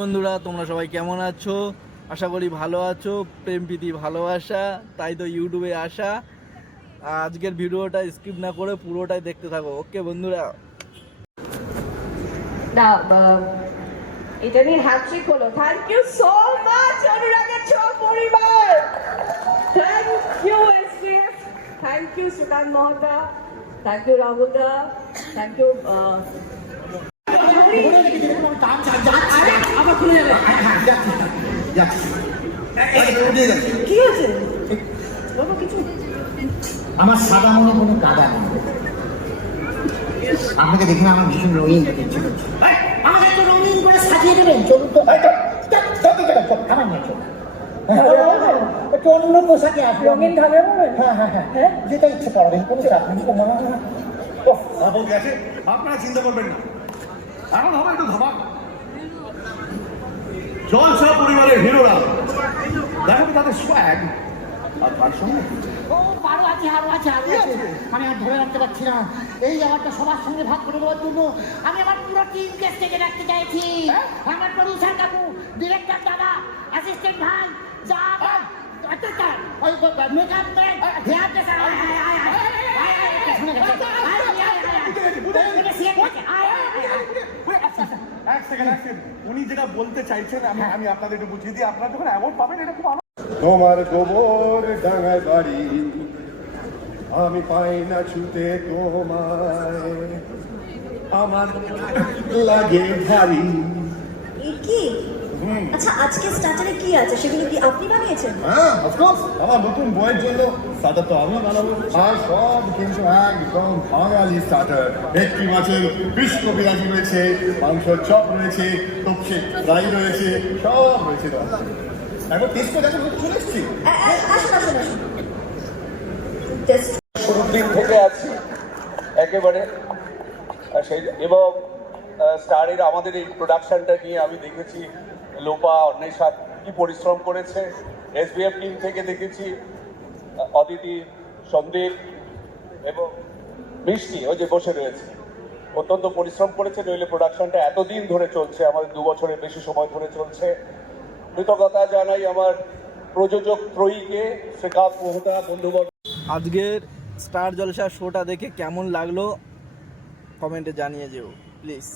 বন্ধুরা, তোমরা সবাই কেমন আছো? আশা করি ভালো আছো, প্রেম প্রীতি ভালোবাসা, তাই তো ইউটিউবে আসা। আজকের ভিডিওটা স্কিপ না করে পুরোটাই দেখতে থাকো। ওকে বন্ধুরা? Thank you Sukanta Mahata. Thank you Rahul da thank you আবার খুলে যাবে কি বাবা কিছু আমার সাদা মনে কোনো কাদা নেই। আপনাকে দেখে আমার ভীষণ রঙিন লাগছে আমাকে একটু রঙিন করে সাজিয়ে দেবেন চলুন তো। এই তো, চল, চল, চল, চল, চল, আমার নিয়ে চল। হ্যাঁ, একটু অন্য পোশাকে আসবে। রঙিন বলেন হ্যাঁ হ্যাঁ হ্যাঁ। হ্যাঁ? যেটা ইচ্ছে করবেন কোনো চাপ নেই গেছে। আপনারা চিন্তা করবেন না। এখন হবে একটু ধমাক। জলসা পরিবারের হিরোরা। দেখো তাদের সোয়াগ আর তার সঙ্গে ও আরও আছে আরও আছে আরও আছে। আমি আর ধরে রাখতে পারছি না। এই ব্যাপারটা সবার সঙ্গে ভাগ করে দেওয়ার জন্য আমি আমার পুরো টিমকে স্টেজে রাখতে চাইছি। আমার প্রডিউসার উনি যেটা বলতে চাইছেন আমি আমি আপনাদের একটু বুঝিয়ে দিই আপনারা যখন অ্যাওয়ার্ড পাবেন এটা খুব তোমার গোবর ডাঙায় বাড়ি, আমি পাই না ছুতে তোমায়। আমার লাগে ভারী। কি? আচ্ছা আজকে স্টার্টারে কি আছে? সেগুলো কি আপনি বানিয়েছেন? হ্যাঁ অফকোর্স আমার নতুন বইয়ের জন্য স্টার্টার তো আমি বানাবো। আর সব কিন্তু একদম বাঙালি স্টার্টার একটি মাছের বিষ্ণু বিরাজি রয়েছে মাংসের চপ রয়েছে তপসে ফ্রাই রয়েছে সব রয়েছে দাদা। এখন টেস্ট করে দেখো চলে এসছি? আ- আ- আসুন আসুন আসুন। শুরুর দিন থেকে আছি একেবারে। সেই এবং স্টারের আমাদের এই প্রোডাকশনটা নিয়ে আমি দেখেছি। লোপা, অন্বেষা কি পরিশ্রম করেছে? এসবিএফ টিম থেকে দেখেছি, অদিতি, সন্দীপ এবং বৃষ্টি ওই যে বসে রয়েছে। অত্যন্ত পরিশ্রম করেছে, নইলে প্রোডাকশনটা এতদিন ধরে চলছে, আমাদের দু বছরের বেশি সময় ধরে চলছে। কৃতজ্ঞতা জানাই আমার প্রযোজক ত্রয়ীকে, শ্রীকান্ত মোহতা, বন্ধুবর্গ। আজকের স্টার জলসা শোটা দেখে কেমন লাগল? কমেন্টে জানিয়ে যেও প্লিজ